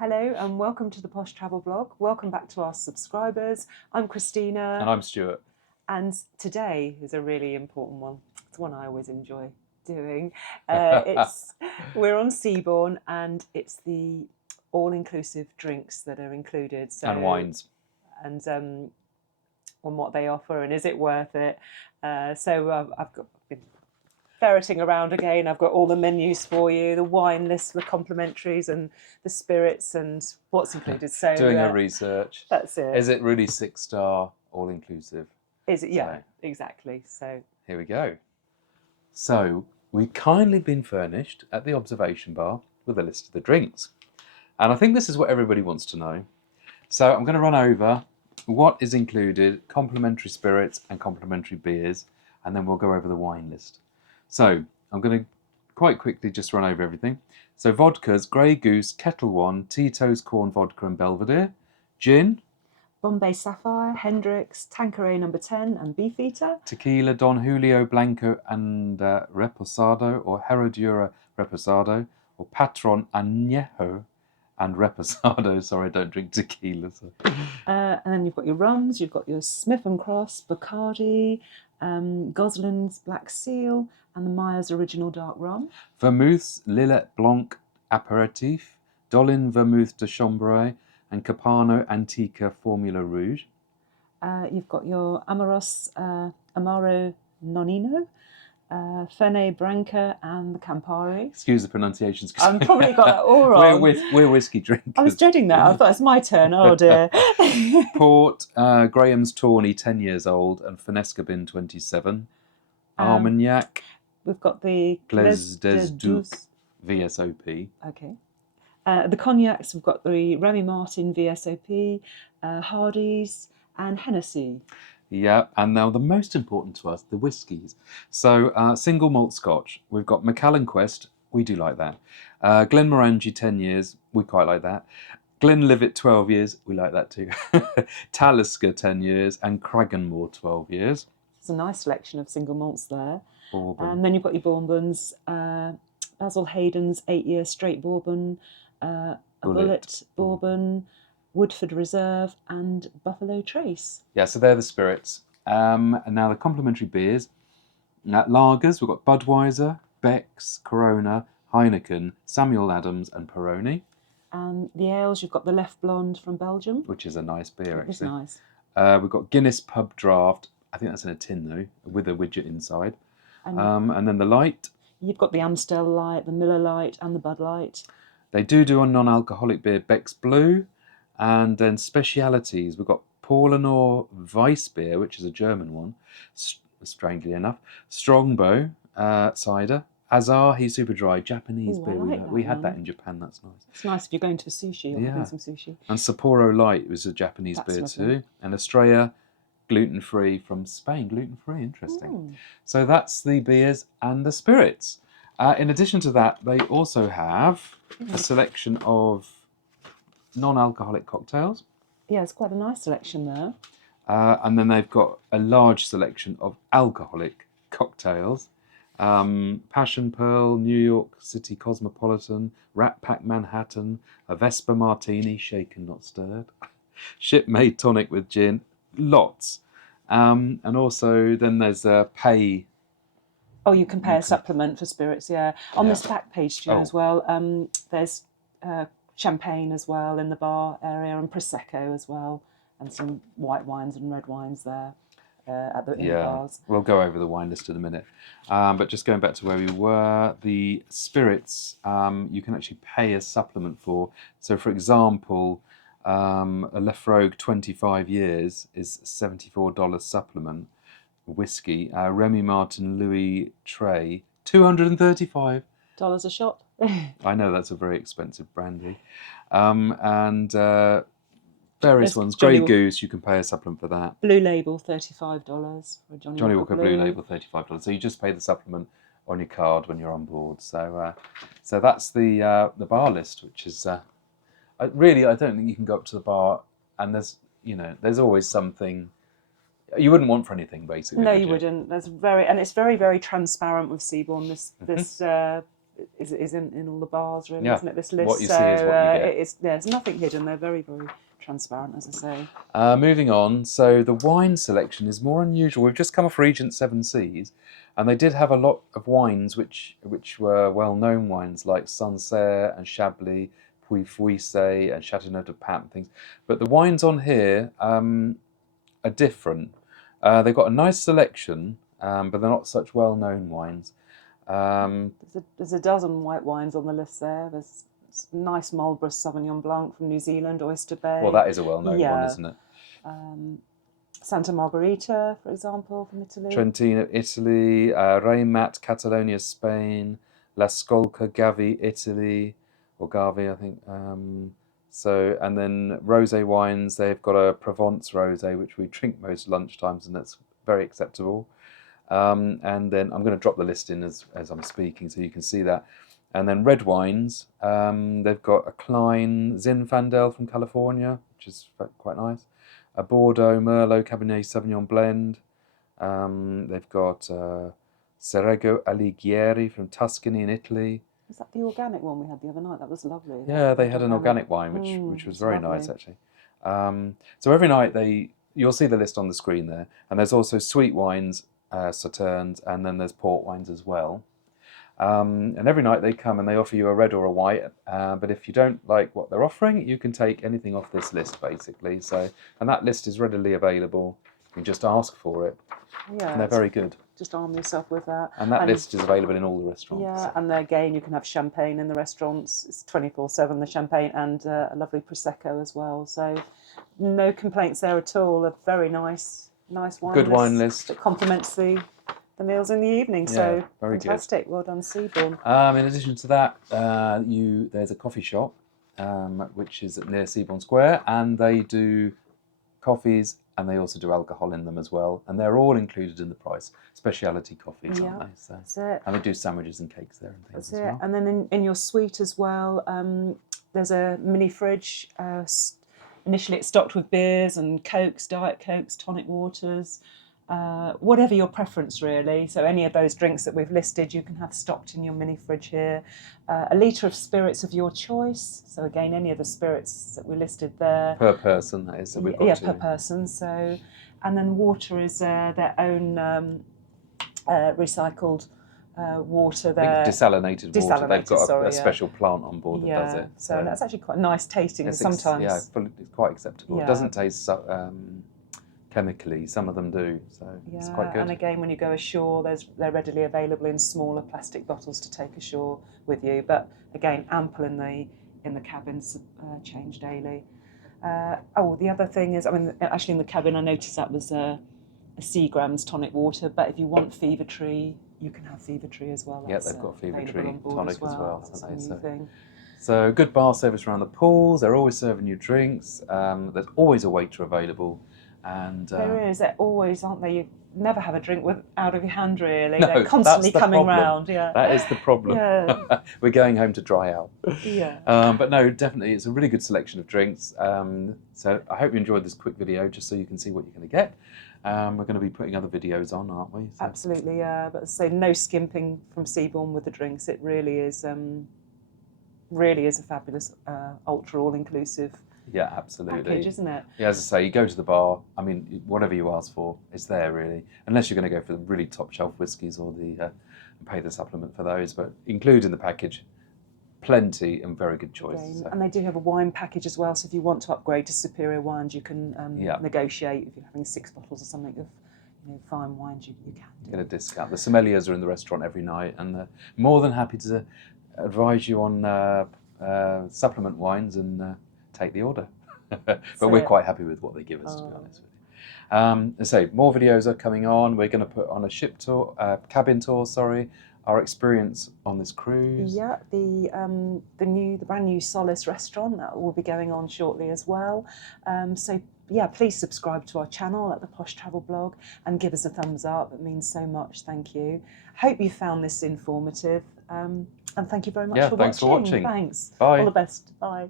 Hello and welcome to the Posh Travel Blog. Welcome back to our subscribers. I'm Christina. And I'm Stuart. And today is a really important one. It's one I always enjoy doing. We're on Seabourn and it's the all-inclusive drinks that are included. And wines. And on what they offer and is it worth it. I've been ferreting around again. I've got all the menus for you, the wine list, the complimentaries and the spirits and what's included. So doing a research. That's it. Is it really 6-star all-inclusive? Is it? Yeah, exactly. So here we go. So we've kindly been furnished at the observation bar with a list of the drinks. And I think this is what everybody wants to know. So I'm going to run over what is included, complimentary spirits and complimentary beers, and then we'll go over the wine list. So I'm going to quite quickly just run over everything. So vodkas, Grey Goose, Kettle One, Tito's Corn Vodka and Belvedere. Gin. Bombay Sapphire, Hendrix, Tanqueray No. 10 and Beefeater. Tequila, Don Julio Blanco and Reposado, or Herradura Reposado, or Patron Añejo and Reposado. Sorry, I don't drink tequila. So. And then you've got your rums, you've got your Smith & Cross, Bacardi, Goslin's Black Seal, and the Myers Original Dark Rum. Vermouths, Lillet Blanc Aperitif, Dolin Vermouth de Chambray, and Capano Antica Formula Rouge. You've got your Amoros Amaro Nonino, Fernet Branca and the Campari. Excuse the pronunciations. I've probably got that all wrong. We're whiskey drinkers. I was dreading that. I thought it's my turn. Oh dear. Port, Graham's Tawny 10 years old and Finesca Bin 27. Armagnac. We've got the Glaise des Ducs VSOP. Okay. The cognacs, we've got the Remy Martin VSOP, Hardy's and Hennessy. Yeah, and now the most important to us, the whiskies. So single malt Scotch, we've got Macallan Quest, we do like that. Glenmorangie 10 years, we quite like that. Glenlivet 12 years, we like that too. Talisker 10 years and Cragganmore 12 years. It's a nice selection of single malts there. Bourbon. And then you've got your Bourbons, Basil Hayden's 8-year straight Bourbon, a Bullet Bourbon, Woodford Reserve and Buffalo Trace. Yeah, so they're the spirits. And now the complimentary beers. Lagers, we've got Budweiser, Beck's, Corona, Heineken, Samuel Adams and Peroni. And the ales, you've got the Left Blonde from Belgium. Which is a nice beer, actually. It's nice. We've got Guinness Pub Draft. I think that's in a tin, though, with a widget inside. And then the light. You've got the Amstel Light, the Miller Light and the Bud Light. They do a non-alcoholic beer, Beck's Blue. And then specialities. We've got Paulenor Weiss beer, which is a German one, strangely enough. Strongbow cider. Asahi Super Dry, Japanese beer. We had that in Japan, that's nice. It's nice if you're going to a sushi or having some sushi. And Sapporo Light was a Japanese beer too. And Estrella, gluten-free from Spain. Gluten-free, interesting. So that's the beers and the spirits. In addition to that, they also have a selection of non-alcoholic cocktails. Yeah, it's quite a nice selection there. And then they've got a large selection of alcoholic cocktails. Passion Pearl, New York City Cosmopolitan, Rat Pack Manhattan, a Vespa Martini, shaken not stirred, Shipmade tonic with gin, lots. And also then there's a pay. Oh, you can pay a supplement for spirits, yeah. On this back page too as well, there's champagne as well in the bar area and Prosecco as well, and some white wines and red wines there. At the bars. We'll go over the wine list in a minute. But just going back to where we were, the spirits you can actually pay a supplement for. So, for example, a Lefrogue 25 years is $74 supplement. Whiskey, Remy Martin Louis Trey, $235 a shot. I know that's a very expensive brandy. And various ones. Grey Goose, you can pay a supplement for that. Blue Label, $35 for Johnny Walker Blue Label, $35. So you just pay the supplement on your card when you're on board. So that's the bar list, which is I don't think you can go up to the bar and there's always something you wouldn't want for anything, basically. No, you wouldn't. It's very, very transparent with Seabourn. This is in all the bars, really, Yeah. isn't it? This list. What you so, see is what you get. There's nothing hidden. They're very, very transparent, as I say. Moving on, so the wine selection is more unusual. We've just come off Regent Seven Seas, and they did have a lot of wines which were well-known wines like Sancerre and Chablis, Puy Fuissé and Châteauneuf de Pape and things. But the wines on here are different. They've got a nice selection, but they're not such well-known wines. There's a dozen white wines on the list there. There's nice Marlborough Sauvignon Blanc from New Zealand, Oyster Bay. Well, that is a well-known one, isn't it? Santa Margherita, for example, from Italy. Trentino, Italy. Reymat, Catalonia, Spain. La Scolca, Gavi, Italy. Or Gavi, I think. And then rosé wines, they've got a Provence rosé, which we drink most lunchtimes, and that's very acceptable. And then I'm going to drop the list in as I'm speaking, so you can see that. And then red wines, they've got a Klein Zinfandel from California, which is quite nice. A Bordeaux Merlot Cabernet Sauvignon blend. They've got Cerego Alighieri from Tuscany in Italy. Was that the organic one we had the other night? That was lovely. Yeah, they had an organic wine, which was very nice, actually. So every night you'll see the list on the screen there. And there's also sweet wines, sauternes, and then there's port wines as well. And every night they come and they offer you a red or a white, but if you don't like what they're offering, you can take anything off this list, basically. And that list is readily available. You can just ask for it. Yeah, and they're very good. Just arm yourself with that. And that list is available in all the restaurants. Yeah, and again, you can have champagne in the restaurants. It's 24/7, the champagne, and a lovely Prosecco as well. So no complaints there at all. A very nice wine Good wine list. that complements the meals in the evening. Yeah, so very fantastic. good. Well done, Seabourn. In addition to that, there's a coffee shop, which is near Seabourn Square, and they do coffees, and they also do alcohol in them as well, and they're all included in the price. Speciality coffees, aren't they? So, that's it. And they do sandwiches and cakes there and things That's as well. And then in your suite as well, there's a mini fridge. Initially, it's stocked with beers and Cokes, Diet Cokes, tonic waters, whatever your preference, really. So any of those drinks that we've listed, you can have stocked in your mini fridge here. A litre of spirits of your choice. So again, any of the spirits that we listed there. Per person, that is. So we've got per person. So, and then water is their own recycled water there. Desalinated water. They've got a special plant on board that does it. So that's actually quite nice tasting sometimes. It's quite acceptable. It doesn't taste chemically. Some of them do, so it's quite good. And again, when you go ashore, they're readily available in smaller plastic bottles to take ashore with you. But again, ample in the cabins, change daily. The other thing is, actually in the cabin, I noticed that was a Seagram's tonic water. But if you want Fever Tree, you can have Fever Tree as well. They've got Fever Tree tonic as well. That's a new thing. So good bar service around the pools. They're always serving you drinks. There's always a waiter available. And there is. They're always, aren't they? You never have a drink out of your hand, really. No, they're constantly coming problem. round. Yeah, that is the problem. Yeah. We're going home to dry out. Yeah. But no, definitely, it's a really good selection of drinks. So I hope you enjoyed this quick video, just so you can see what you're going to get. We're going to be putting other videos on, aren't we? So. Absolutely, yeah. But say no skimping from Seabourn with the drinks. It really is a fabulous, ultra all-inclusive. Yeah, absolutely. Package, isn't it? Yeah, as I say, you go to the bar. Whatever you ask for, it's there really. Unless you're going to go for the really top shelf whiskies or pay the supplement for those, but include in the package, plenty and very good choices. And they do have a wine package as well. So if you want to upgrade to superior wines, you can negotiate. If you're having 6 bottles or something of fine wines, you can do. Get a discount. The sommeliers are in the restaurant every night, and they're more than happy to advise you on supplement wines and take the order. But we're quite happy with what they give us, to be honest with you. More videos are coming on. We're going to put on a ship tour, cabin tour, our experience on this cruise. Yeah, the brand new Solace restaurant that will be going on shortly as well. Please subscribe to our channel at the Posh Travel Blog and give us a thumbs up. It means so much. Thank you. Hope you found this informative. And thank you very much for watching. Thanks for watching. Thanks. Bye. All the best. Bye.